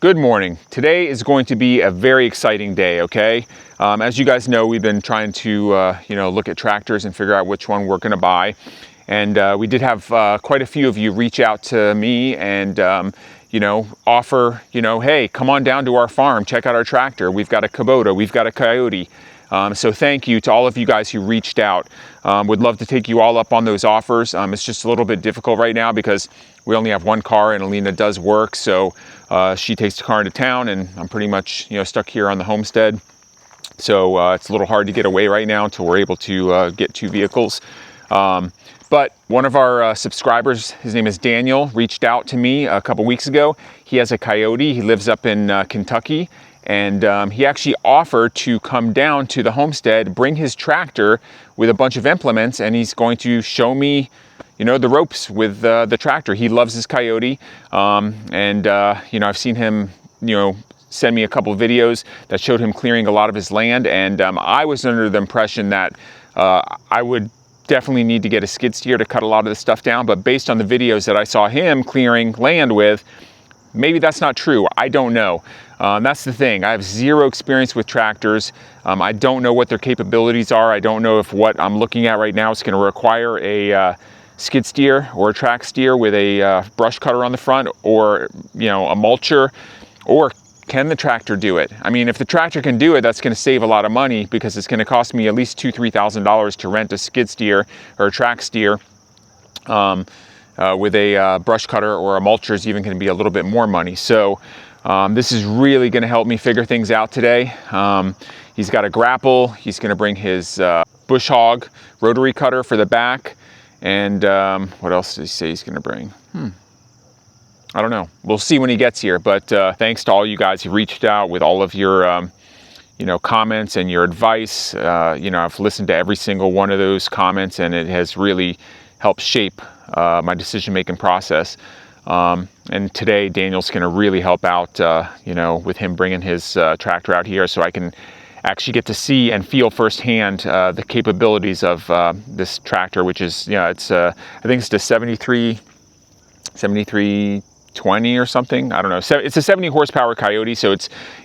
Good morning. Today is going to be a very exciting day, okay? As you guys know, we've been trying to, look at tractors and figure out which one we're gonna buy. And we did have quite a few of you reach out to me and, offer, hey, come on down to our farm, check out our tractor. We've got a Kubota, we've got a Kioti. So thank you to all of you guys who reached out. Would love to take you all up on those offers. It's just a little bit difficult right now because we only have one car and Alina does work. So she takes the car into town and I'm pretty much, stuck here on the homestead. So it's a little hard to get away right now until we're able to get two vehicles. But one of our subscribers, his name is Daniel, reached out to me a couple weeks ago. He has a Kioti. He lives up in Kentucky. And he actually offered to come down to the homestead, bring his tractor with a bunch of implements, and he's going to show me, the ropes with the tractor. He loves his Kioti, I've seen him, send me a couple of videos that showed him clearing a lot of his land, and I was under the impression that I would definitely need to get a skid steer to cut a lot of the stuff down, but based on the videos that I saw him clearing land with, maybe that's not true. I don't know. That's the thing. I have zero experience with tractors. I don't know what their capabilities are. I don't know if what I'm looking at right now is going to require a skid steer or a track steer with a brush cutter on the front, or a mulcher, or can the tractor do it? I mean, if the tractor can do it, that's going to save a lot of money because it's going to cost me at least $2,000-$3,000 to rent a skid steer or a track steer. With a brush cutter or a mulcher is even going to be a little bit more money. So this is really going to help me figure things out today. He's got a Grapple. He's going to bring his bush hog rotary cutter for the back. And what else did he say he's going to bring? I don't know. We'll see when he gets here. But thanks to all you guys who reached out with all of your comments and your advice. I've listened to every single one of those comments, and it has really helped shape my decision-making process. And today, Daniel's going to really help out, with him bringing his tractor out here, so I can actually get to see and feel firsthand the capabilities of this tractor, which is, I think it's the 7320 or something. I don't know. It's a 70 horsepower Kioti, so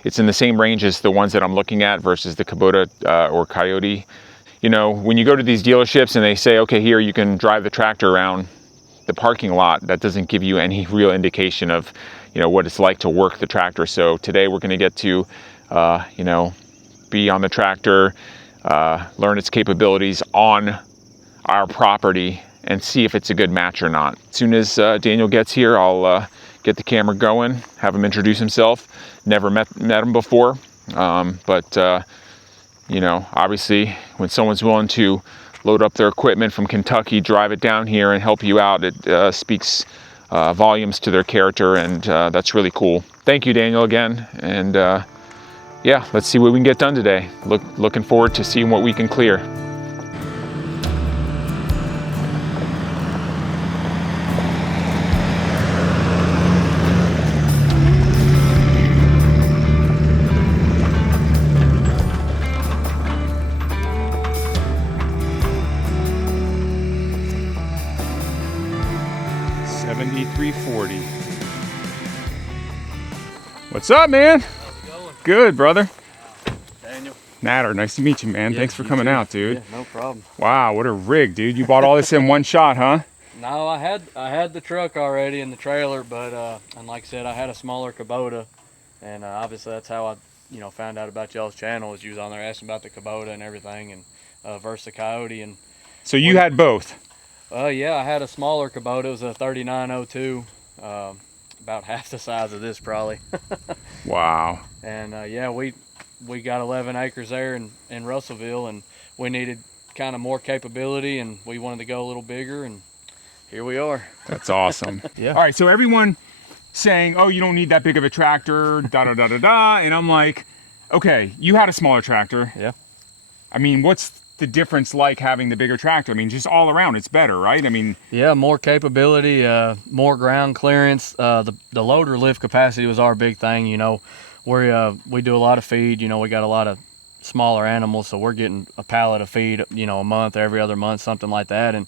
it's in the same range as the ones that I'm looking at versus the Kubota or Kioti. When you go to these dealerships and they say, okay, here you can drive the tractor around the parking lot, that doesn't give you any real indication of, what it's like to work the tractor. So today we're going to get to, be on the tractor, learn its capabilities on our property, and see if it's a good match or not. As soon as Daniel gets here, I'll get the camera going, have him introduce himself. Never met him before, but obviously when someone's willing to load up their equipment from Kentucky, drive it down here and help you out, it speaks volumes to their character, and that's really cool. Thank you, Daniel, again. And yeah, let's see what we can get done today. Looking forward to seeing what we can clear. What's up, man? How's it going? Good, brother. Daniel. Natter, nice to meet you, man. Yeah, thanks for coming out, dude. Yeah, no problem. Wow, what a rig, dude. You bought all this in one shot, huh? No, I had the truck already in the trailer, but and like I said, I had a smaller Kubota, and obviously that's how I found out about y'all's channel, is you was on there asking about the Kubota and everything, and versus the Kioti. And So you had both? Yeah, I had a smaller Kubota. It was a 3902. About half the size of this probably. Wow. And yeah, we got 11 acres there in Russellville, and we needed kind of more capability, and we wanted to go a little bigger, and here we are. That's awesome. Yeah. All right, so everyone saying, oh, you don't need that big of a tractor, da-da-da-da-da, and I'm like, okay, you had a smaller tractor. Yeah. I mean, what's the difference like having the bigger tractor? I mean, just all around, it's better, right? I mean, yeah, more capability, more ground clearance. The loader lift capacity was our big thing. We do a lot of feed. We got a lot of smaller animals, so we're getting a pallet of feed, a month, every other month, something like that. And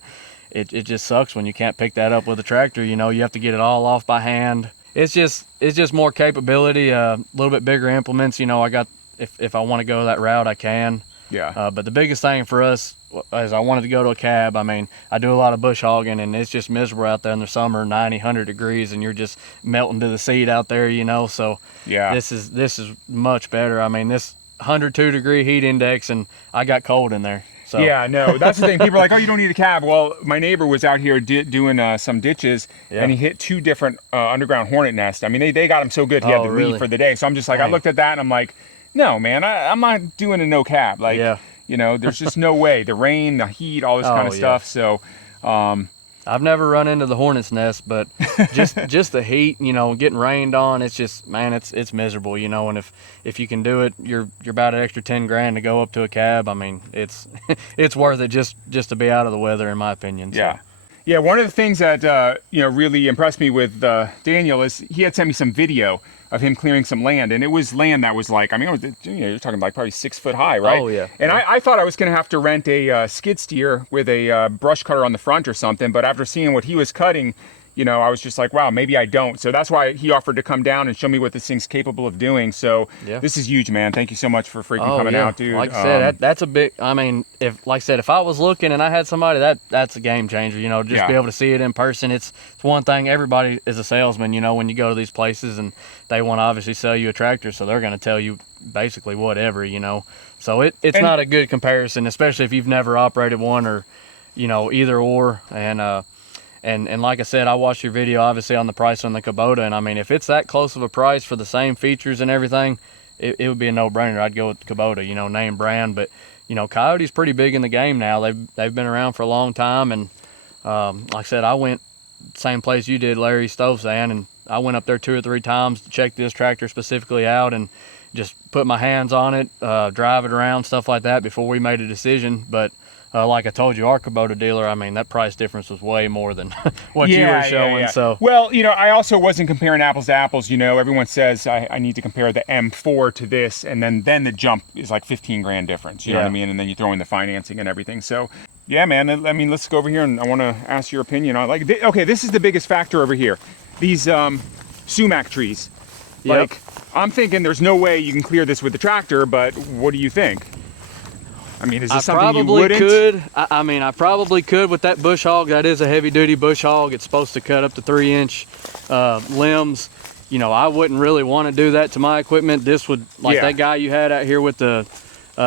it just sucks when you can't pick that up with a tractor. You have to get it all off by hand. it's just more capability, a little bit bigger implements. You know, I got, if I want to go that route, I can. Yeah. But the biggest thing for us is I wanted to go to a cab. I mean, I do a lot of bush hogging, and it's just miserable out there in the summer, 90, 100 degrees, and you're just melting to the seat out there, you know. So yeah, this is much better. I mean, this 102 degree heat index, and I got cold in there. So. Yeah, no, that's the thing. People are like, oh, you don't need a cab. Well, my neighbor was out here doing some ditches, and he hit 2 different underground hornet nests. I mean, they got him so good he had to leave for the day. So I'm just like, I looked at that and I'm like, no, man, I'm not doing a no cab. Like, you know, there's just no way. The rain, the heat, all this kind of stuff. So I've never run into the hornet's nest, but just the heat, you know, getting rained on, it's just, man, it's miserable, you know. And if you can do it, you're about an extra 10 grand to go up to a cab. I mean, it's it's worth it just to be out of the weather, in my opinion. So. Yeah. One of the things that you know, really impressed me with Daniel is he had sent me some video of him clearing some land, and it was land that was like, I mean, you know, you're talking like probably 6 foot high, right? Oh yeah. And I thought I was going to have to rent a skid steer with a brush cutter on the front or something, but after seeing what he was cutting, you know, I was just like, wow, maybe I don't. So that's why he offered to come down and show me what this thing's capable of doing. So this is huge, man. Thank you so much for freaking coming out, dude. Like I said, that's a big, I mean, like I said, if I was looking and I had somebody, that's a game changer, you know, just be able to see it in person. It's one thing. Everybody is a salesman, you know, when you go to these places, and they want to obviously sell you a tractor, so they're going to tell you basically whatever, you know. So it's not a good comparison, especially if you've never operated one, or, you know, either or. And like I said, I watched your video obviously on the price on the Kubota, and I mean, if it's that close of a price for the same features and everything, it would be a no-brainer. I'd go with Kubota, you know, name brand. But you know, Kioti's pretty big in the game now. They've been around for a long time, and like I said, I went same place you did, Larry Stovesand, and I went up there 2 or 3 times to check this tractor specifically out and just put my hands on it, drive it around, stuff like that before we made a decision. But like I told you, our Kubota dealer, I mean, that price difference was way more than what you were showing. So, well, you know, I also wasn't comparing apples to apples. You know, everyone says I need to compare the M4 to this, and then the jump is like 15 grand difference. You know what I mean? And then you throw in the financing and everything. So, yeah, man. I mean, let's go over here, and I want to ask your opinion on, like, okay, this is the biggest factor over here. These sumac trees. Like, I'm thinking there's no way you can clear this with the tractor, but what do you think? I mean, is this something you wouldn't? I mean, I probably could with that bush hog. That is a heavy-duty bush hog. It's supposed to cut up to 3-inch limbs. You know, I wouldn't really want to do that to my equipment. This would, like that guy you had out here with the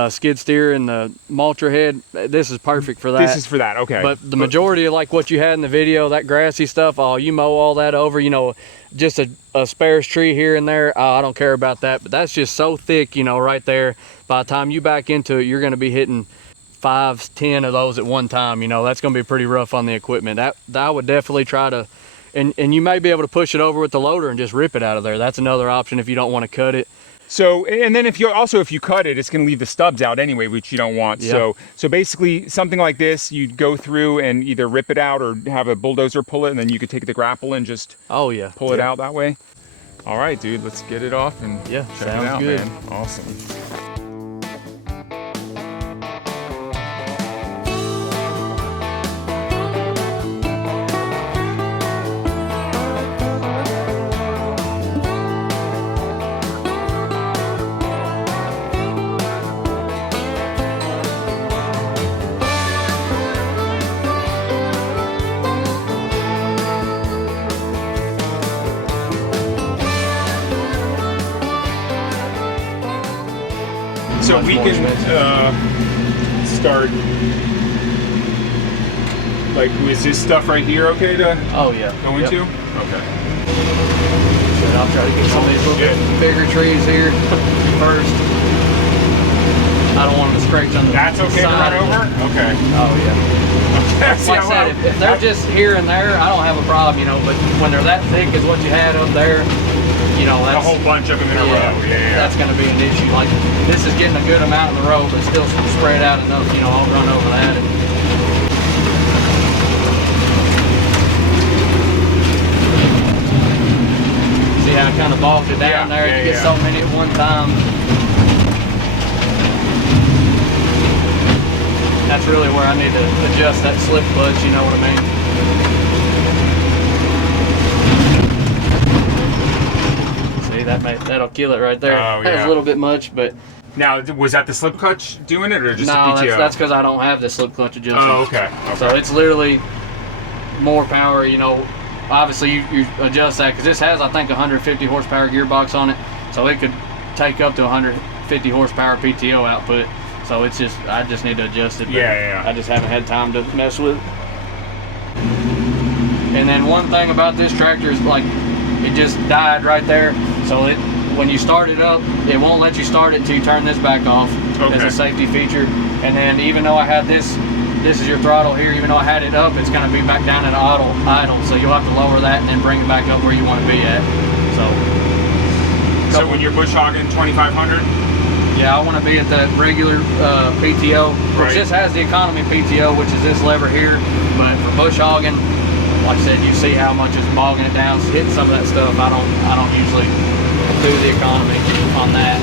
skid steer and the mulcher head, this is perfect for that. This is for that, okay. But the majority of like what you had in the video, that grassy stuff, you mow all that over, you know, just a sparse tree here and there, I don't care about that. But that's just so thick, you know, right there. By the time you back into it, you're going to be hitting 5, 10 of those at one time. You know, that's going to be pretty rough on the equipment. That I would definitely try to, and you may be able to push it over with the loader and just rip it out of there. That's another option if you don't want to cut it. So, and then if you cut it, it's going to leave the stubs out anyway, which you don't want. So basically something like this, you'd go through and either rip it out or have a bulldozer pull it, and then you could take the grapple and just pull it out that way. All right, dude, let's get it off and check it out, good. man. Awesome. So we can start, like, is this stuff right here okay to go into? Okay. So I'll try to get some of these little bit bigger trees here first. I don't want them to scrape on the That's okay to run over? Okay. Oh yeah. Like I said, if they're just here and there, I don't have a problem, you know, but when they're that thick as what you had up there, you know, that's a whole bunch of them in a row. That's going to be an issue. Like, this is getting a good amount in the row, but still spread out enough, you know, I'll run over that. See how I kind of bogged it down there? You get so many at one time. That's really where I need to adjust that slip clutch, you know what I mean? See, that'll kill it right there. Oh, That's yeah. a little bit much, but Now, was that the slip clutch doing it, or just no, the PTO? that's because I don't have the slip clutch adjustment. Oh, okay. So it's literally more power, you know. Obviously, you adjust that because this has, I think, 150 horsepower gearbox on it, so it could take up to 150 horsepower PTO output. So it's just, I just need to adjust it. But Yeah. I just haven't had time to mess with it. And then one thing about this tractor is like, it just died right there. So when you start it up, it won't let you start it till you turn this back off as a safety feature. And then even though I had this is your throttle here, even though I had it up, it's gonna be back down at idle. So you'll have to lower that and then bring it back up where you want to be at. So when you're bush hogging 2500? Yeah, I want to be at the regular PTO, which Right. just has the economy PTO, which is this lever here. But for bush hogging, like I said, you see how much it's bogging it down, hitting some of that stuff. I don't usually do the economy on that.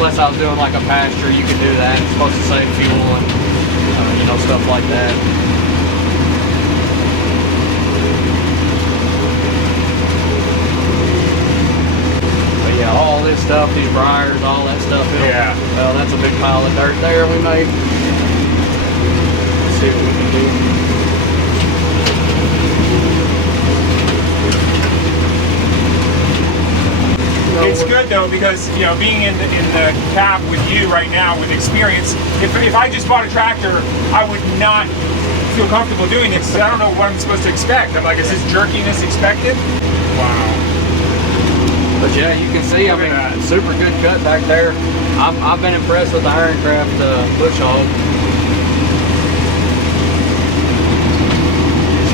Unless I was doing like a pasture, you can do that. It's supposed to save fuel and you know, stuff like that. But yeah, all this stuff, these briars, all that stuff. Yeah. Well, that's a big pile of dirt there we made. Let's see what we can do. It's good though, because you know, being in the cab with you right now with experience, if I just bought a tractor, I would not feel comfortable doing this because I don't know what I'm supposed to expect. I'm like, is this jerkiness expected? Wow. But yeah, you can see, I mean, super good cut back there. I've been impressed with the Ironcraft bush hog.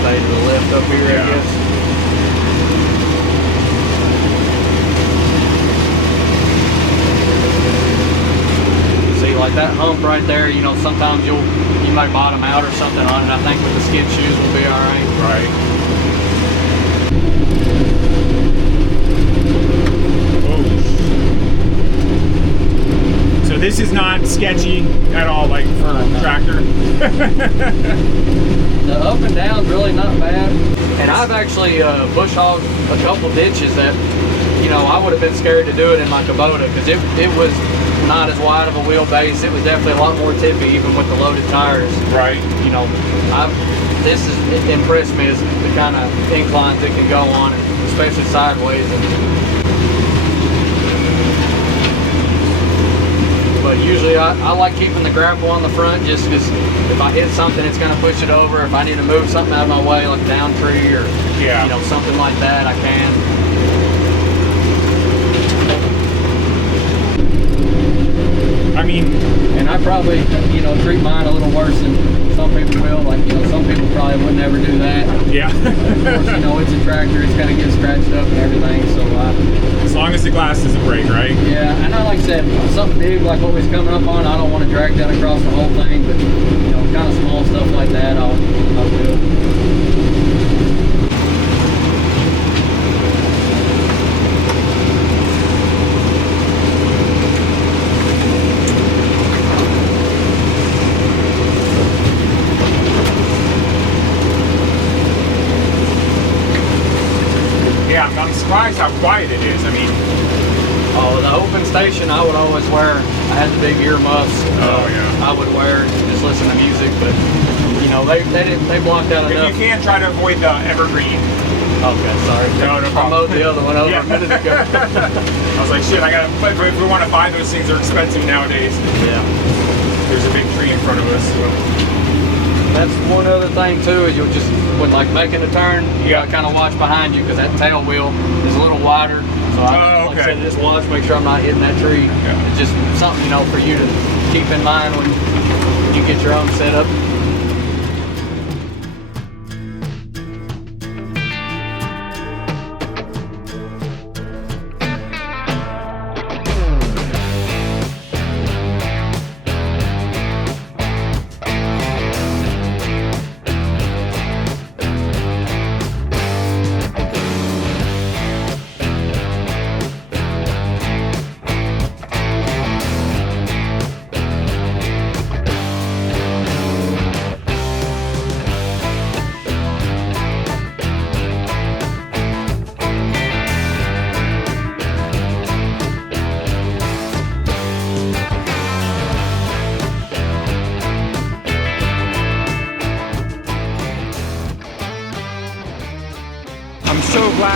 Stay to the left up here, I guess. See, like that hump right there, you know, sometimes you might bottom out or something on it. I think with the skid shoes will be all right. Right. So this is not sketchy at all, like for a tractor. The up and down's really not bad. And I've actually bush hogged a couple ditches that, you know, I would have been scared to do it in my Kubota because it was not as wide of a wheelbase. It was definitely a lot more tippy, even with the loaded tires. Right. You know, this has impressed me as the kind of inclines it can go on, especially sideways. But usually I like keeping the grapple on the front just because if I hit something, it's going to push it over. If I need to move something out of my way, like a down tree or you know, something like that, I can. I mean, and I probably, you know, treat mine a little worse than some people will. Like, you know, some people probably would never do that. Yeah. Of course, you know, it's a tractor. It's going to get scratched up and everything. So, as long as the glass doesn't break, right? Yeah, and like I said, something big like what we're coming up on, I don't want to drag that across the whole thing. But, you know, kind of small stuff like that, I'll do. Yeah, I'm surprised how quiet it is. I mean, the open station, I would always wear. I had the big earmuffs. I would wear just listen to music, but you know they blocked out enough. If you can, try to avoid the evergreen. Okay, sorry. No problem. I mowed the other one over a minute ago. I was like, shit, I gotta. If we want to buy those things, they're expensive nowadays. Yeah. There's a big tree in front of us. So. That's one other thing too, is you'll just, when like making a turn, you gotta kind of watch behind you because that tail wheel is a little wider. So like I said, just watch, make sure I'm not hitting that tree. Yeah. It's just something, you know, for you to keep in mind when you get your own setup.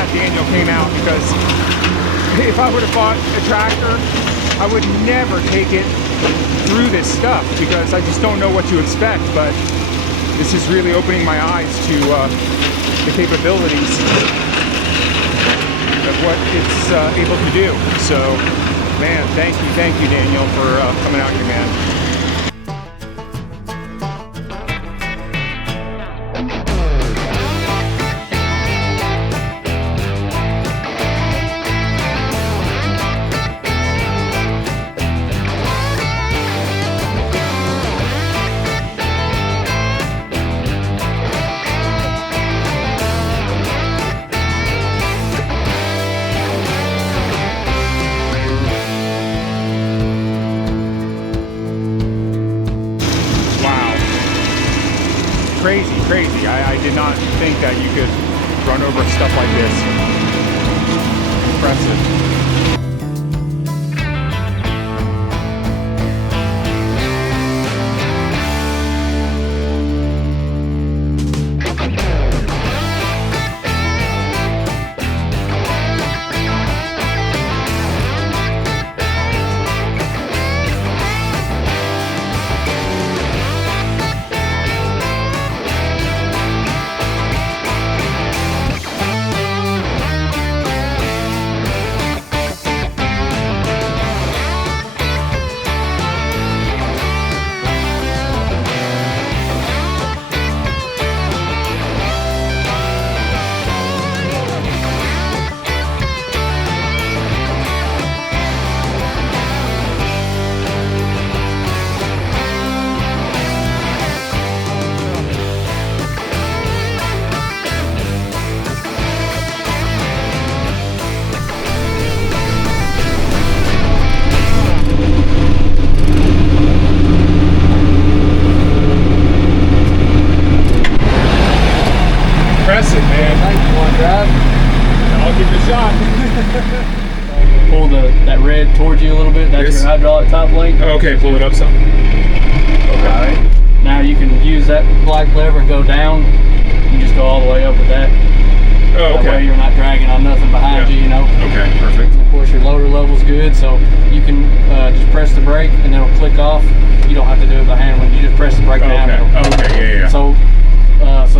that Daniel came out, because if I would have bought a tractor, I would never take it through this stuff, because I just don't know what to expect. But this is really opening my eyes to the capabilities of what it's able to do. So, man, thank you, Daniel, for coming out here, man. Crazy. I did not think that you could run over stuff like this. Impressive. Impressive, man. Thank you. Want to drive? I'll give it a shot. Pull that red towards you a little bit. That's your hydraulic top link. Oh, okay, pull it up some. Okay. All right. Now you can use that black lever and go down. You just go all the way up with that. Oh, okay. That way you're not dragging on nothing behind you, you know. Okay, perfect. And of course your loader level's good, so you can just press the brake and it'll click off. You don't have to do it by hand. When you just press the brake down. Okay, yeah. So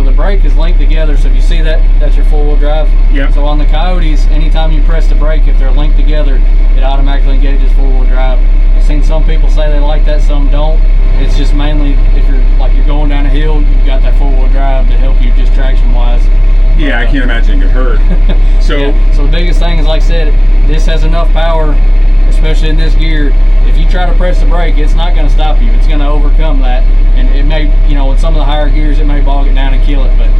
the brake is linked together. So if you see that, that's your four-wheel drive. Yeah. So on the Coyotes, anytime you press the brake, if they're linked together, it automatically engages four-wheel drive. I've seen some people say they like that, some don't. It's just mainly if you're going down a hill, you've got that four-wheel drive to help you just traction-wise. Yeah, I can't imagine it could hurt. So, yeah. So the biggest thing is, like I said, this has enough power, especially in this gear. If you try to press the brake, it's not going to stop you. It's going to overcome that, and it may, in some of the higher gears, it may bog it down and kill it. But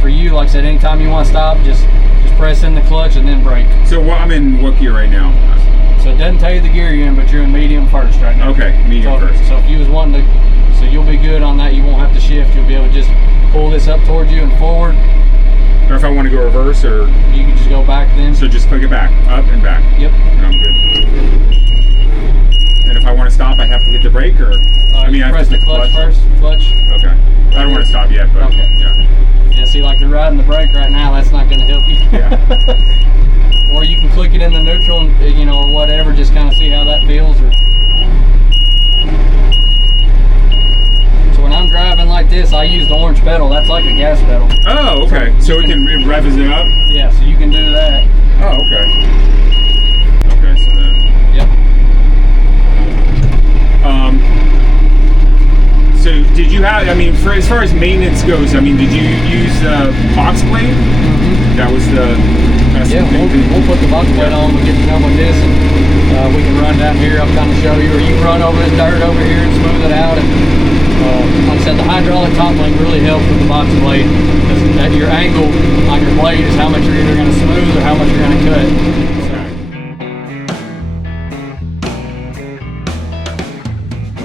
for you, like I said, anytime you want to stop, just press in the clutch and then brake. So I'm in what gear right now? So it doesn't tell you the gear you're in, but you're in medium first right now. Okay, medium first. So if you was wanting to, so you'll be good on that. You won't have to shift. You'll be able to just pull this up towards you and forward. Or if I want to go reverse, or you can just go back then. So just click it back, up and back. Yep. And I'm good. And if I want to stop, I have to hit the brake, or I have press the clutch first. Clutch. Okay. I don't want to stop yet, but okay. Yeah. See, like you're riding the brake right now. That's not going to help you. Yeah. Or you can click it in the neutral, or whatever. Just kind of see how that feels. So when I'm driving like this, I use the orange pedal. That's like a gas pedal. Oh, okay. So it revs it up? Yeah, so you can do that. Oh, okay. Okay, so then... Yep. So did you have, as far as maintenance goes, did you use the box blade? Mm-hmm. That was the best thing. We'll put the box blade on. We'll get done with this, and we can run down here. I'll kind of show you, or you can run over this dirt over here and smooth it out. And like I said, the hydraulic top link really helps with the box blade, because that your angle on your blade is how much you're either going to smooth or how much you're going to cut.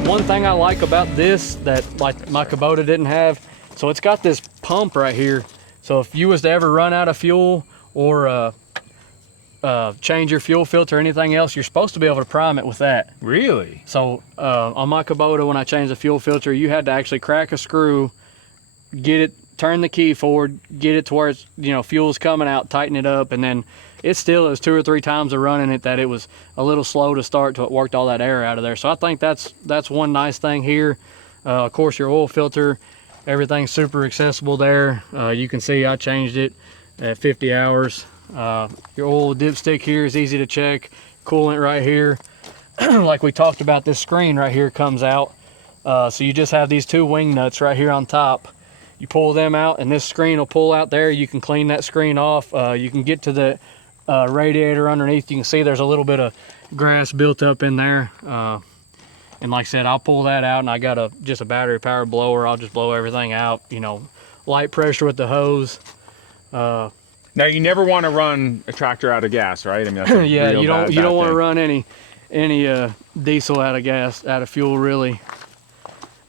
One thing I like about this that like my Kubota didn't have, so it's got this pump right here. So if you was to ever run out of fuel or change your fuel filter or anything else, you're supposed to be able to prime it with that. Really? So on my Kubota, when I changed the fuel filter, you had to actually crack a screw, get it turn the key forward, get it to where it's, you know, fuel's coming out, tighten it up, and then it was 2 or 3 times of running it that it was a little slow to start till it worked all that air out of there. So I think that's one nice thing here. Of course, your oil filter, everything's super accessible there. You can see I changed it at 50 hours. Your oil dipstick here is easy to check. Coolant right here. Like we talked about, this screen right here comes out. So you just have these 2 wing nuts right here on top. You pull them out and this screen will pull out there. You can clean that screen off. You can get to the radiator underneath. You can see there's a little bit of grass built up in there. And like I said, I'll pull that out, and I got just a battery powered blower. I'll just blow everything out, you know, light pressure with the hose. Now you never want to run a tractor out of gas, right? I mean, that's a yeah, real you don't bad want to thing. run any diesel out of gas, out of fuel, really.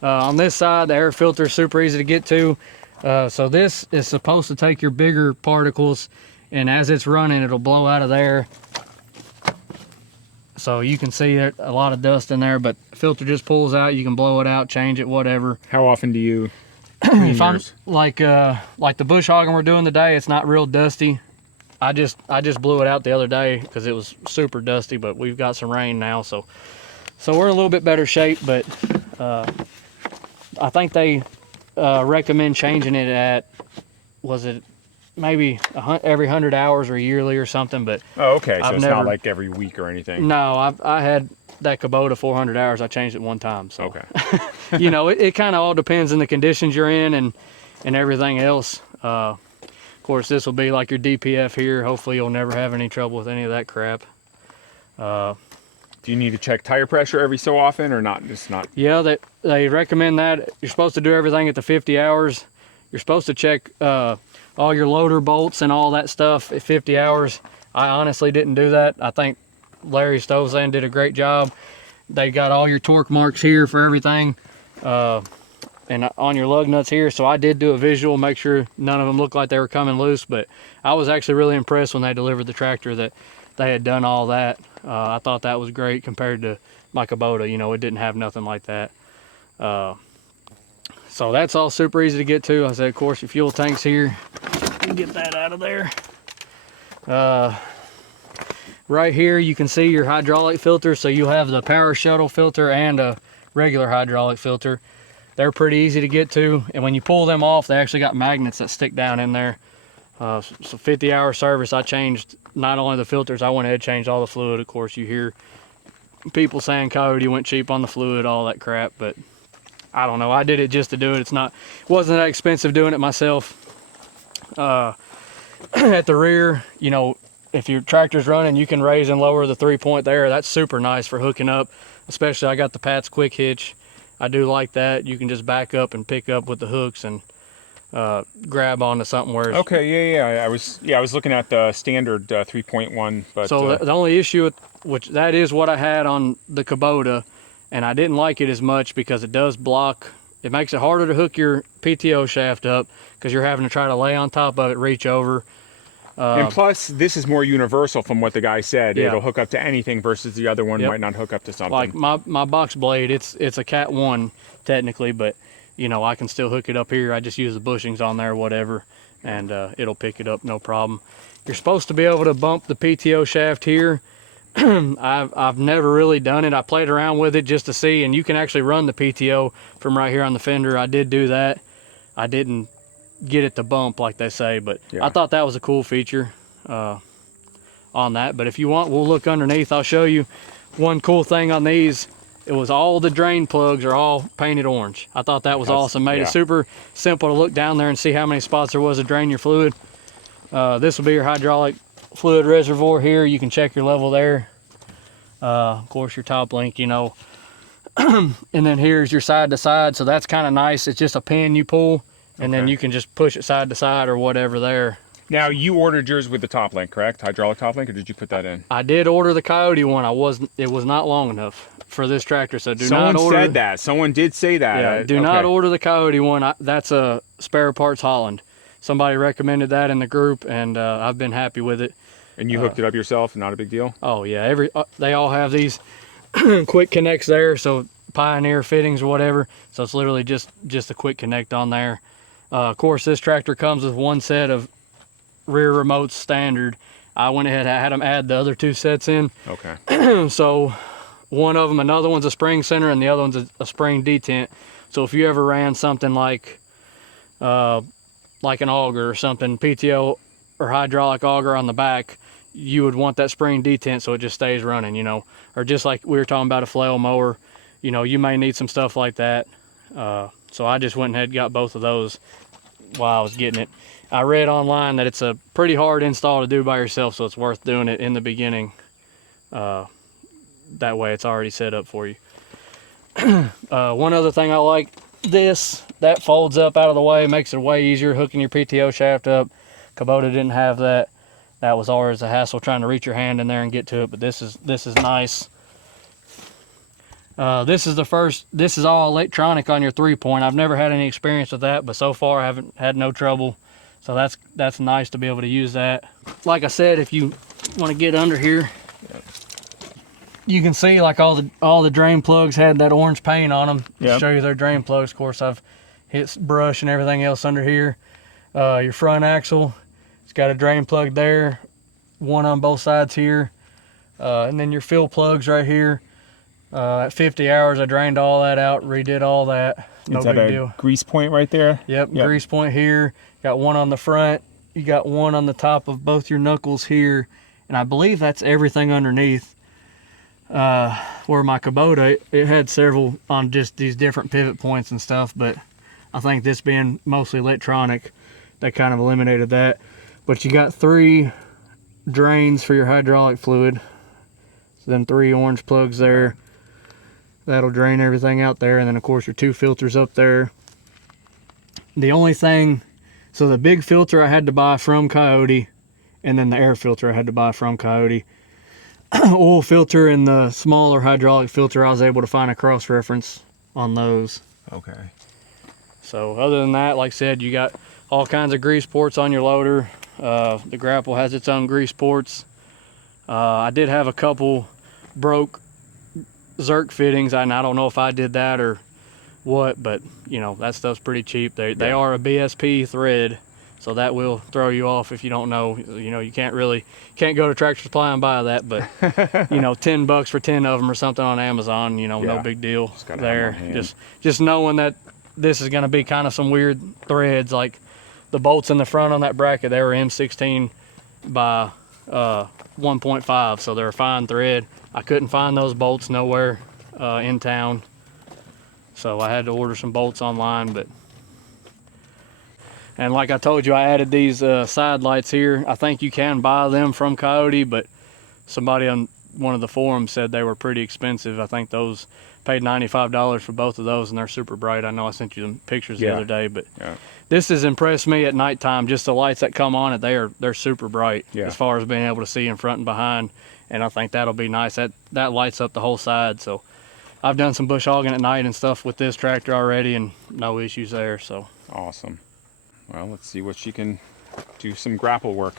On this side, the air filter is super easy to get to. So this is supposed to take your bigger particles, and as it's running, it'll blow out of there. So you can see a lot of dust in there, but the filter just pulls out. You can blow it out, change it, whatever. How often do you clean If I'm yours? like the bush hogging we're doing today, it's not real dusty. I just blew it out the other day because it was super dusty, but we've got some rain now, so we're in a little bit better shape. But I think they recommend changing it at, was it maybe every 100 hours or yearly or something? But Oh, okay. So I've it's never- not like every week or anything. no, I had that Kubota 400 hours. I changed it one time. So Okay. you know, it kind of all depends on the conditions you're in and everything else. Of course, this will be like your DPF here. Hopefully you'll never have any trouble with any of that crap. Do you need to check tire pressure every so often, or not? Just not. Yeah, they recommend that. You're supposed to do everything at the 50 hours. You're supposed to check all your loader bolts and all that stuff at 50 hours. I honestly didn't do that. I think Larry Stovzan did a great job. They got all your torque marks here for everything, and on your lug nuts here. So I did do a visual, make sure none of them looked like they were coming loose, but I was actually really impressed when they delivered the tractor that they had done all that. I thought that was great compared to my Kubota. You know, it didn't have nothing like that. So that's all super easy to get to. I said, of course, your fuel tank's here. Get that out of there. Right here, you can see your hydraulic filter. So you have the power shuttle filter and a regular hydraulic filter. They're pretty easy to get to. And when you pull them off, they actually got magnets that stick down in there. So 50-hour service, I changed not only the filters, I went ahead and changed all the fluid. Of course, you hear people saying Coyote went cheap on the fluid, all that crap, but I don't know. I did it just to do it. It wasn't that expensive doing it myself. At the rear, you know, if your tractor's running, you can raise and lower the 3-point there. That's super nice for hooking up, especially I got the Pat's quick hitch. I do like that. You can just back up and pick up with the hooks and grab onto something where. Okay, yeah. I was looking at the standard 3.1, but so the only issue with which that is what I had on the Kubota, and I didn't like it as much because it does block. It makes it harder to hook your PTO shaft up because you're having to try to lay on top of it, reach over. and plus, this is more universal from what the guy said. Yeah. It'll hook up to anything versus the other one Yep. might not hook up to something. Like my box blade, it's a Cat 1 technically, but you know, I can still hook it up here. I just use the bushings on there, whatever, and it'll pick it up, no problem. You're supposed to be able to bump the PTO shaft here. I've never really done it. I played around with it just to see, and you can actually run the PTO from right here on the fender. I did do that. I didn't get it to bump like they say, but Yeah. I thought that was a cool feature on that. But if you want, we'll look underneath. I'll show you one cool thing on these. It was all the drain plugs are all painted orange. I thought that was awesome. Made it super simple to look down there and see how many spots there was to drain your fluid. This will be your hydraulic fluid reservoir here. You can check your level there. Of course, your top link, you know. And then here's your side to side. So that's kind of nice. It's just a pin you pull, and then you can just push it side to side or whatever there. Now, you ordered yours with the top link, correct? Hydraulic top link, or did you put that in? I did order the Coyote one. It was not long enough for this tractor, so Someone not order. said that. Someone did say that. Yeah, do not order the Coyote one. That's a Spare Parts Holland. Somebody recommended that in the group, and I've been happy with it. And you hooked it up yourself, not a big deal? Oh yeah, they all have these quick connects there, so Pioneer fittings or whatever. So it's literally just a quick connect on there. Of course, this tractor comes with one set of rear remotes standard. I went ahead and had them add the other 2 sets in. Okay. So one of them, another one's a spring center and the other one's a spring detent. So if you ever ran something like an auger or something, PTO or hydraulic auger on the back, you would want that spring detent so it just stays running, you know. Or just like we were talking about a flail mower, you know, you may need some stuff like that. So I just went ahead and got both of those while I was getting it. I read online that it's a pretty hard install to do by yourself, so it's worth doing it in the beginning. That way it's already set up for you. One other thing I like, that folds up out of the way, makes it way easier hooking your PTO shaft up. Kubota didn't have that. That was always a hassle trying to reach your hand in there and get to it, but this is nice. This is all electronic on your 3-point. I've never had any experience with that, but so far I haven't had no trouble. So that's nice to be able to use that. Like I said, if you want to get under here, you can see like all the drain plugs had that orange paint on them. Yep. Show you their drain plugs. Of course, I've hit brush and everything else under here. Your front axle, it's got a drain plug there, one on both sides here, and then your fill plugs right here. At 50 hours, I drained all that out, redid all that. No big deal. Grease point right there? Yep, grease point here. Got one on the front. You got one on the top of both your knuckles here. And I believe that's everything underneath. Where my Kubota, it had several on just these different pivot points and stuff. But I think this being mostly electronic, that kind of eliminated that. But you got 3 drains for your hydraulic fluid. So them 3 orange plugs there. That'll drain everything out there. And then of course your 2 filters up there. The only thing, so the big filter I had to buy from Kioti, and then the air filter I had to buy from Kioti. Oil filter and the smaller hydraulic filter, I was able to find a cross reference on those. Okay. So other than that, like I said, you got all kinds of grease ports on your loader. The Grapple has its own grease ports. I did have a couple broke Zerk fittings, and I don't know if I did that or what, but you know, that stuff's pretty cheap. They are a BSP thread, so that will throw you off if you don't know. You know, you can't go to Tractor Supply and buy that, but you know, $10 for 10 of them or something on Amazon, you know, no big deal there. Just knowing that this is going to be kind of some weird threads, like the bolts in the front on that bracket, they were M16 by 1.5, so they're a fine thread. I couldn't find those bolts nowhere in town, so I had to order some bolts online. And like I told you, I added these side lights here. I think you can buy them from Kioti, but somebody on one of the forums said they were pretty expensive. I think those paid $95 for both of those, and they're super bright. I know I sent you some pictures the other day, but this has impressed me at nighttime. Just the lights that come on it, they're super bright as far as being able to see in front and behind. And I think that'll be nice. That lights up the whole side. So I've done some bush hogging at night and stuff with this tractor already, and no issues there. So awesome. Well, let's see what she can do some grapple work.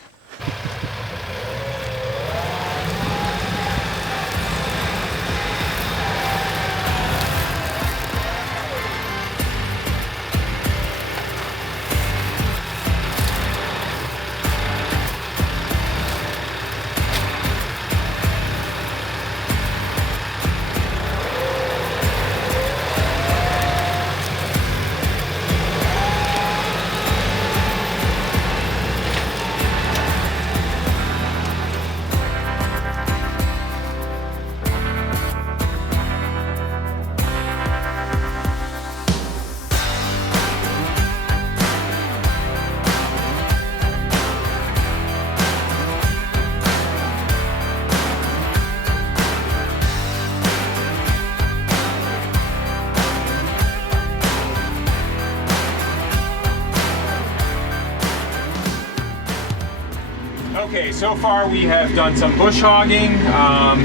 Okay, so far we have done some bush hogging,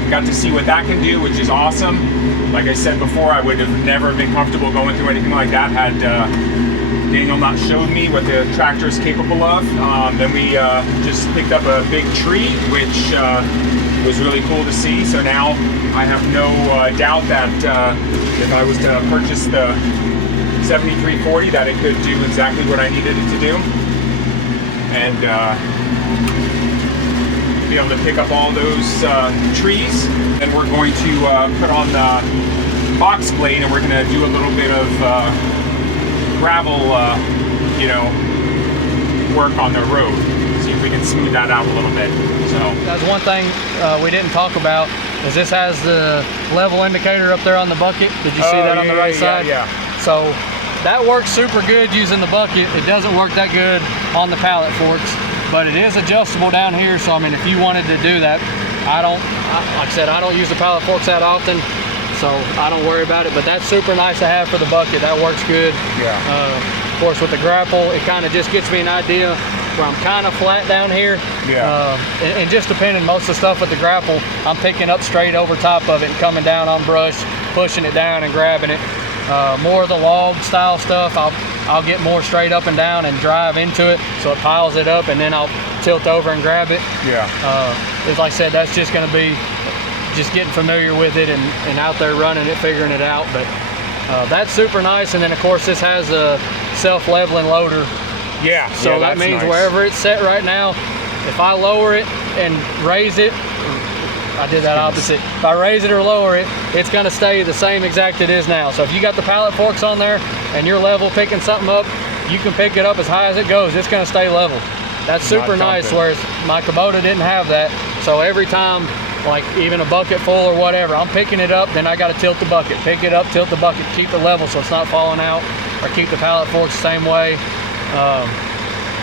got to see what that can do, which is awesome. Like I said before, I would have never been comfortable going through anything like that had Daniel not showed me what the tractor is capable of. Then we just picked up a big tree, which was really cool to see. So now I have no doubt that if I was to purchase the 7340 that it could do exactly what I needed it to do, and be able to pick up all those trees. Then we're going to put on the box blade, and we're going to do a little bit of gravel, you know, work on the road. See if we can smooth that out a little bit. So that's one thing we didn't talk about, is this has the level indicator up there on the bucket. Did you see that on the right side? Yeah. So that works super good using the bucket. It doesn't work that good on the pallet forks, but it is adjustable down here. So I mean, if you wanted to do that, like I said, I don't use the pallet forks that often, so I don't worry about it. But that's super nice to have for the bucket. That works good. Yeah. Of course, with the grapple, it kind of just gets me an idea where I'm kind of flat down here. Yeah. And just depending, most of the stuff with the grapple, I'm picking up straight over top of it and coming down on brush, pushing it down and grabbing it. More of the log style stuff, I'll get more straight up and down and drive into it, so it piles it up, and then I'll tilt over and grab it. Yeah. Like I said, that's just going to be just getting familiar with it and out there running it, figuring it out. But that's super nice. And then of course this has a self-leveling loader. Yeah. So yeah, that means nice. Wherever it's set right now, if I lower it and raise it, I did that opposite. If I raise it or lower it, it's going to stay the same exact it is now. So if you got the pallet forks on there and you're level picking something up, you can pick it up as high as it goes. It's going to stay level. That's super nice, whereas my Kubota didn't have that. So every time, like even a bucket full or whatever, I'm picking it up, then I got to tilt the bucket. Pick it up, tilt the bucket, keep it level so it's not falling out, or keep the pallet forks the same way.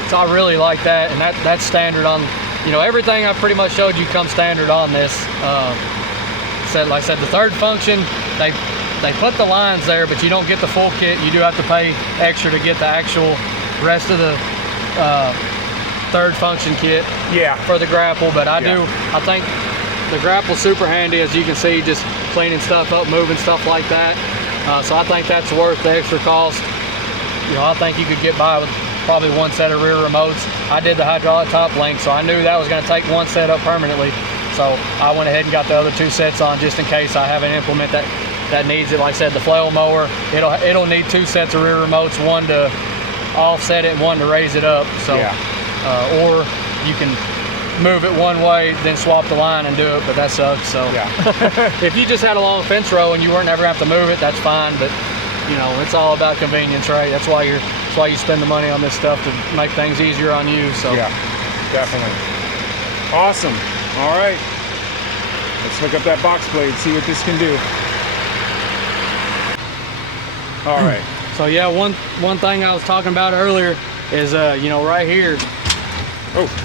So I really like that, and that's standard on, you know, everything I pretty much showed you comes standard on this. Like I said, the third function, they put the lines there, but you don't get the full kit. You do have to pay extra to get the actual rest of the third function kit. Yeah. For the grapple. But I think the grapple's super handy, as you can see, just cleaning stuff up, moving stuff like that. So I think that's worth the extra cost. You know, I think you could get by with probably one set of rear remotes. I did the hydraulic top link, so I knew that was going to take one set up permanently. So I went ahead and got the other two sets on just in case I have an implement that needs it. Like I said, the flail mower, it'll need two sets of rear remotes, one to offset it and one to raise it up. So, or you can move it one way, then swap the line and do it, but that sucks. So if you just had a long fence row and you weren't ever have to move it, that's fine. But you know, it's all about convenience, right? That's why you spend the money on this stuff, to make things easier on you. So yeah, definitely. Awesome. All right, let's hook up that box blade, see what this can do. All right. So yeah, one thing I was talking about earlier is you know, right here,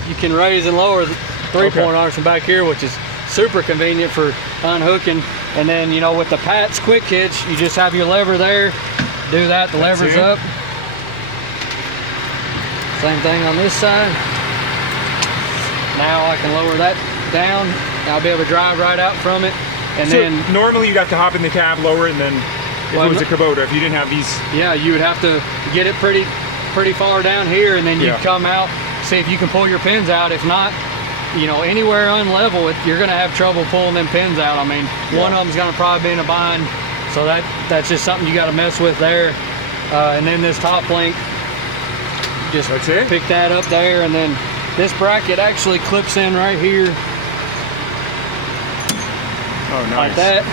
you can raise and lower the 3-point arms from back here, which is super convenient for unhooking. And then, you know, with the Pat's quick hitch, you just have your lever there, do that, the lever's up. Same thing on this side. Now I can lower that down. I'll be able to drive right out from it. And so then normally you'd have to hop in the cab, lower it, and then if it was a Kubota, if you didn't have these. Yeah, you would have to get it pretty far down here, and then you'd come out, see if you can pull your pins out. If not, you know, anywhere unlevel, you're going to have trouble pulling them pins out. I mean, one of them's going to probably be in a bind, so that's just something you got to mess with there. And then this top link, just pick that up there, and then this bracket actually clips in right here. Oh, nice. Like that.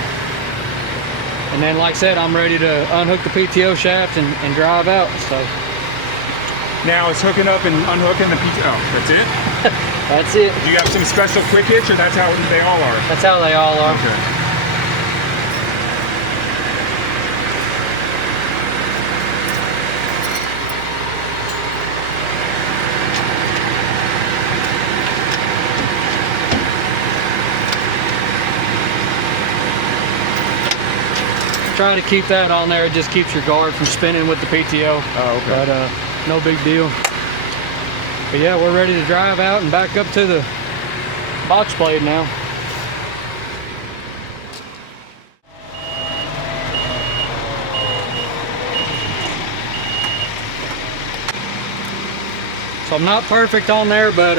And then, like I said, I'm ready to unhook the PTO shaft and drive out. So now it's hooking up and unhooking the PTO. Oh, that's it? That's it. Do you have some special quick hitch, or that's how they all are? That's how they all are. Okay. Try to keep that on there. It just keeps your guard from spinning with the PTO. Oh, okay. But no big deal. But yeah, we're ready to drive out and back up to the box blade now. So I'm not perfect on there, but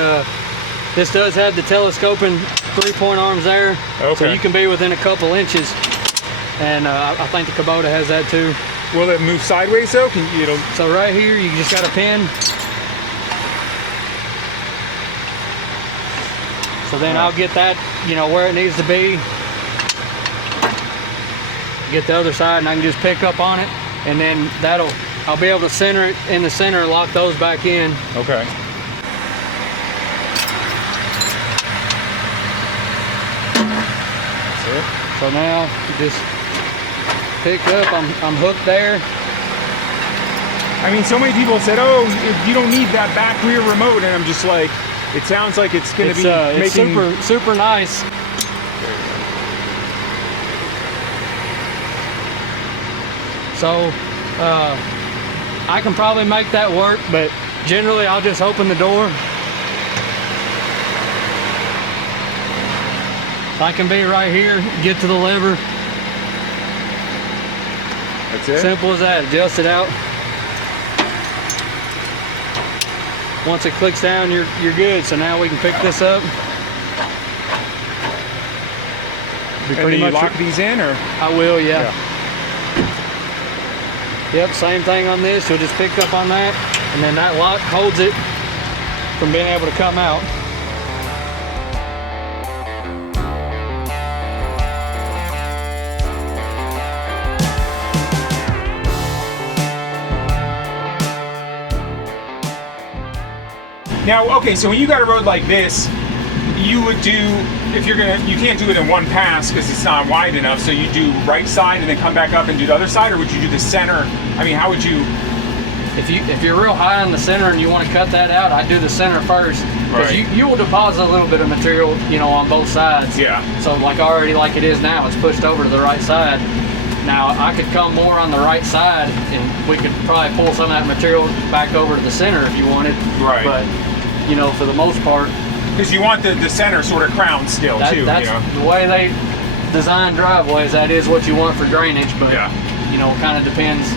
this does have the telescoping 3-point arms there. Okay. So you can be within a couple inches. And I think the Kubota has that too. Will it move sideways though? So right here, you just got a pin. So then I'll get that, where it needs to be. Get the other side, and I can just pick up on it, and then I'll be able to center it in the center and lock those back in. Okay. That's it. So now you just pick up. I'm hooked there. I mean, so many people said, "Oh, you don't need that back rear remote," and I'm just like, it sounds like it's going to be making it's super nice. So I can probably make that work, but generally I'll just open the door. I can be right here, get to the lever. That's it? Simple as that, adjust it out. Once it clicks down, you're good. So now we can pick this up. And do you lock these in, or? I will, yeah. Yep, same thing on this. You'll just pick up on that, and then that lock holds it from being able to come out. Now, okay, so when you got a road like this, you would do, you can't do it in one pass because it's not wide enough, so you do right side and then come back up and do the other side, or would you do the center? I mean, how would you? If you're real high on the center and you want to cut that out, I do the center first, because you will deposit a little bit of material, on both sides. Yeah. So like already like it is now, it's pushed over to the right side. Now I could come more on the right side, and we could probably pull some of that material back over to the center if you wanted. Right. But for the most part, because you want the center sort of crowned still too. That's the way they design driveways. That is what you want for drainage, but it kind of depends.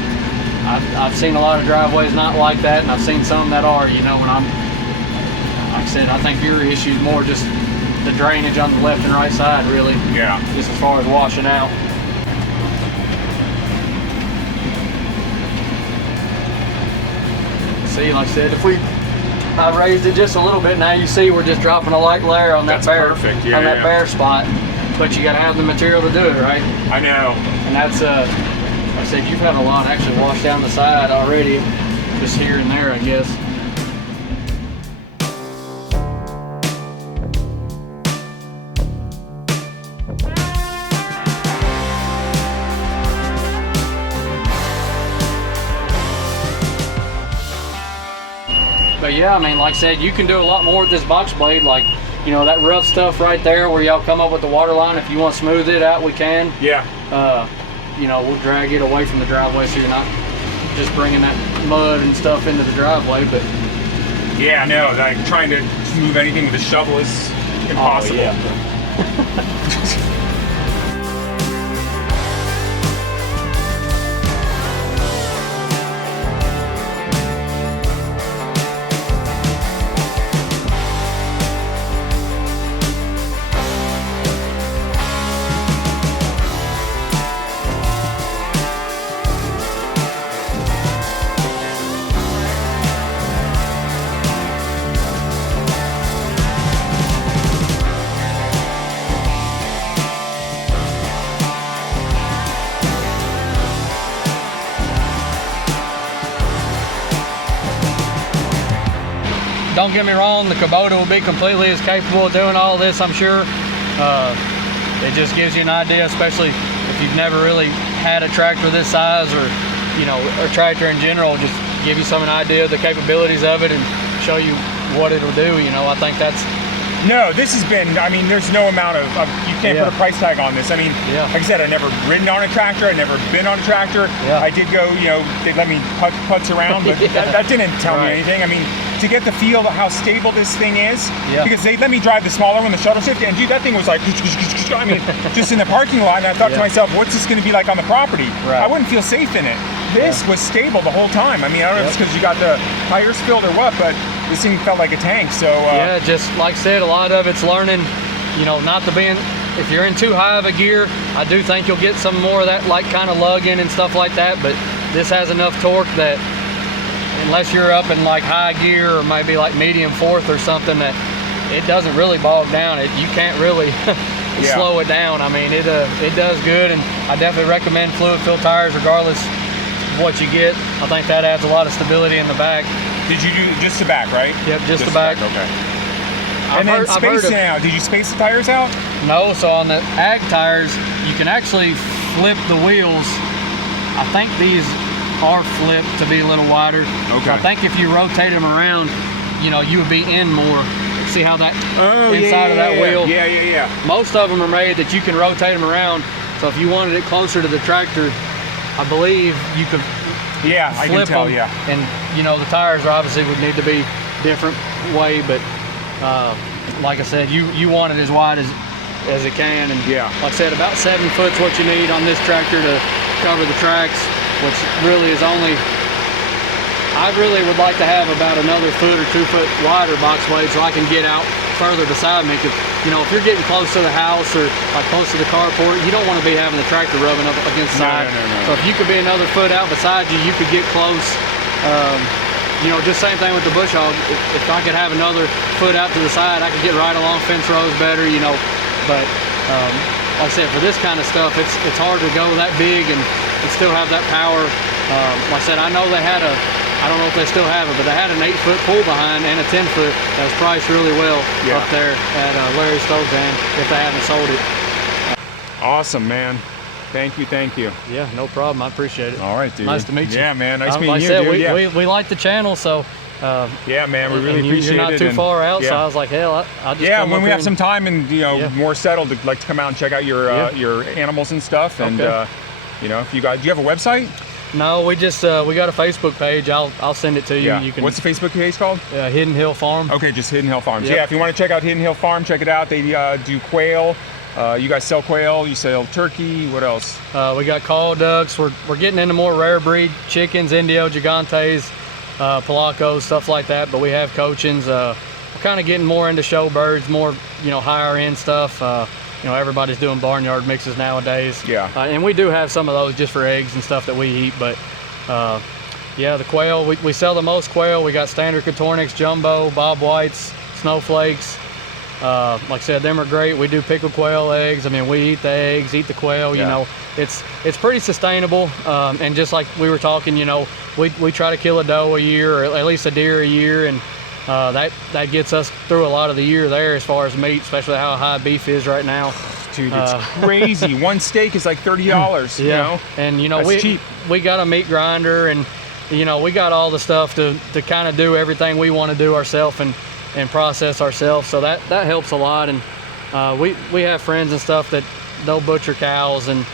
I've seen a lot of driveways not like that, and I've seen some that are. And like I said, I think your issue is more just the drainage on the left and right side, really. Yeah. Just as far as washing out. See, like I said, I raised it just a little bit. Now you see we're just dropping a light layer on that bare, bare spot. But you got to have the material to do it, right? I know. And that's like I said, you've had a lot actually washed down the side already, just here and there, I guess. But yeah, I mean, like I said, you can do a lot more with this box blade. Like, that rough stuff right there where y'all come up with the water line. If you want to smooth it out, we can. Yeah. We'll drag it away from the driveway so you're not just bringing that mud and stuff into the driveway. But yeah, no, like trying to move anything with a shovel is impossible. Oh, yeah. Don't get me wrong, the Kubota will be completely as capable of doing all this, I'm sure. It just gives you an idea, especially if you've never really had a tractor this size, or a tractor in general, just give you an idea of the capabilities of it and show you what it'll do. I think that's... No, this has been, I mean, there's no amount of you can't put a price tag on this. I mean, like I said, I've never ridden on a tractor. I've never been on a tractor. I did go, they let me putz around, but that didn't tell me anything. I mean, to get the feel of how stable this thing is, because they let me drive the smaller one, the shuttle shift, and dude, that thing was like, I mean, just in the parking lot, and I thought to myself, what's this going to be like on the property? I wouldn't feel safe in it. This was stable the whole time. I mean, I don't know if it's because you got the tires filled or what, but this thing felt like a tank. So yeah, just like I said, a lot of it's learning, not to be in, if you're in too high of a gear, I do think you'll get some more of that like kind of lugging and stuff like that, but this has enough torque that unless you're up in like high gear or maybe like medium fourth or something, that it doesn't really bog down. You can't really slow it down. I mean, it does good, and I definitely recommend fluid-filled tires regardless of what you get. I think that adds a lot of stability in the back. Did you do just the back, right? Yep, just the back. Okay. And then spacing out, did you space the tires out? No, so on the ag tires, you can actually flip the wheels. I think these are flipped to be a little wider. Okay. So I think if you rotate them around, you know, you would be in more. See how that inside of that wheel? Yeah. Most of them are made that you can rotate them around. So if you wanted it closer to the tractor, I believe you could I can tell, them. And you know, the tires obviously would need to be different way, but like I said, you want it as wide as it can. And like I said, about 7 foot's what you need on this tractor to cover the tracks, which really is only, I really would like to have about another foot or 2 foot wider box blade so I can get out further beside me. Because, you know, if you're getting close to the house or like close to the carport, you don't want to be having the tractor rubbing up against the side. No. So if you could be another foot out beside you, you could get close. You know, just same thing with the bush hog. If I could have another foot out to the side, I could get right along fence rows better, you know. But like I said, for this kind of stuff, it's hard to go that big and still have that power. Like I said, I know they had I don't know if they still have it, but they had an 8-foot pull behind and a 10-foot that was priced really well up there at Larry Stokes van, if they haven't sold it. Awesome, man. Thank you. Yeah, no problem. I appreciate it. All right, dude. Nice to meet you. Yeah, man. Nice meeting like you, I said, dude. we like the channel, so yeah, man, we really appreciate it. You're not too far out, so I was like, hell, I'll just come when we up have some time and more settled, to like to come out and check out your animals and stuff. And you know, if you guys, do you have a website? No, we just we got a Facebook page. I'll send it to you. Yeah. You can, What's the Facebook page called? Hidden Hill Farm. Okay, just Hidden Hill Farms. Yep. Yeah, if you want to check out Hidden Hill Farm, check it out. They do quail. You guys sell quail. You sell turkey. What else? We got call ducks. We're getting into more rare breed chickens, Indio, Gigantes, Polacos, stuff like that. But we have cochins. We're kind of getting more into show birds, more higher end stuff. You know, everybody's doing barnyard mixes nowadays. Yeah. And we do have some of those just for eggs and stuff that we eat. But yeah, the quail, we sell the most quail. We got standard Cotornics, jumbo, bob whites, snowflakes. Like I said, them are great. We do pickled quail eggs. I mean, we eat the eggs, eat the quail. You know, it's pretty sustainable. And just like we were talking, we try to kill a doe a year, or at least a deer a year, and that gets us through a lot of the year there as far as meat, especially how high beef is right now. Dude, it's crazy. One steak is like $30. You know, and that's cheap. We got a meat grinder, and we got all the stuff to kind of do everything we want to do ourselves and process ourselves. So that helps a lot. And we have friends and stuff that they'll butcher cows, and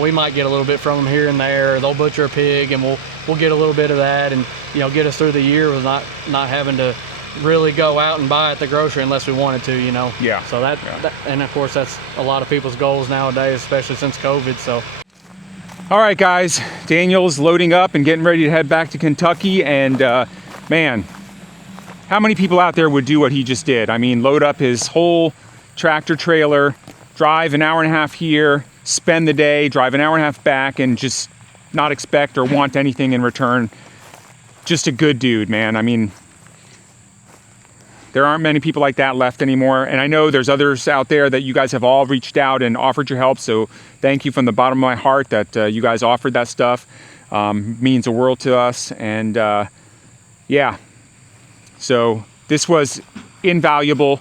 we might get a little bit from them here and there. Or they'll butcher a pig, and we'll get a little bit of that, and get us through the year with not having to really go out and buy at the grocery unless we wanted to. Yeah. So that and of course that's a lot of people's goals nowadays, especially since COVID. So. All right, guys. Daniel's loading up and getting ready to head back to Kentucky, and man, how many people out there would do what he just did? I mean, load up his whole tractor trailer, drive an hour and a half here, spend the day, drive an hour and a half back, and just not expect or want anything in return. Just a good dude, man. I mean, there aren't many people like that left anymore. And I know there's others out there that you guys have all reached out and offered your help. So thank you from the bottom of my heart that you guys offered that stuff. Means a world to us. And yeah. So this was invaluable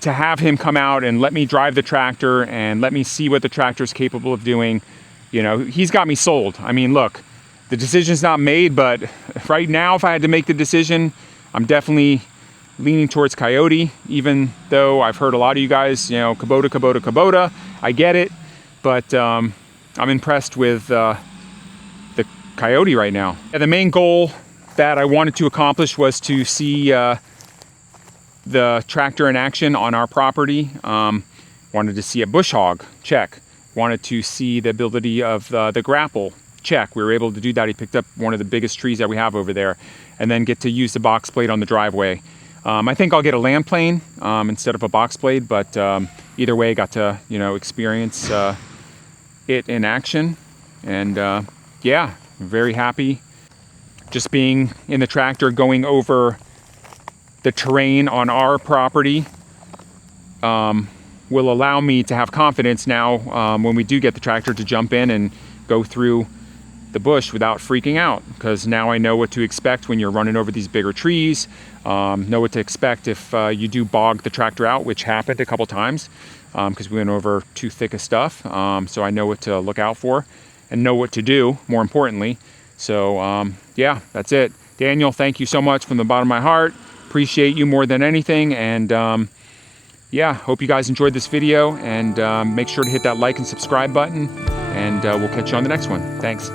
to have him come out and let me drive the tractor and let me see what the tractor is capable of doing. He's got me sold. I mean, look, the decision's not made, but right now, if I had to make the decision, I'm definitely leaning towards Kioti, even though I've heard a lot of you guys, Kubota. I get it, but I'm impressed with the Kioti right now. And the main goal that I wanted to accomplish was to see the tractor in action on our property. Wanted to see a bush hog, check. Wanted to see the ability of the Grapple, check. We were able to do that. He picked up one of the biggest trees that we have over there, and then get to use the box blade on the driveway. I think I'll get a land plane instead of a box blade, but either way, got to experience it in action, and yeah, very happy. Just being in the tractor, going over the terrain on our property will allow me to have confidence now when we do get the tractor to jump in and go through the bush without freaking out, because now I know what to expect when you're running over these bigger trees, know what to expect if you do bog the tractor out, which happened a couple times because we went over too thick of stuff. So I know what to look out for and know what to do, more importantly. So yeah, that's it. Daniel, thank you so much from the bottom of my heart. Appreciate you more than anything. And yeah, hope you guys enjoyed this video, and make sure to hit that like and subscribe button, and we'll catch you on the next one. Thanks.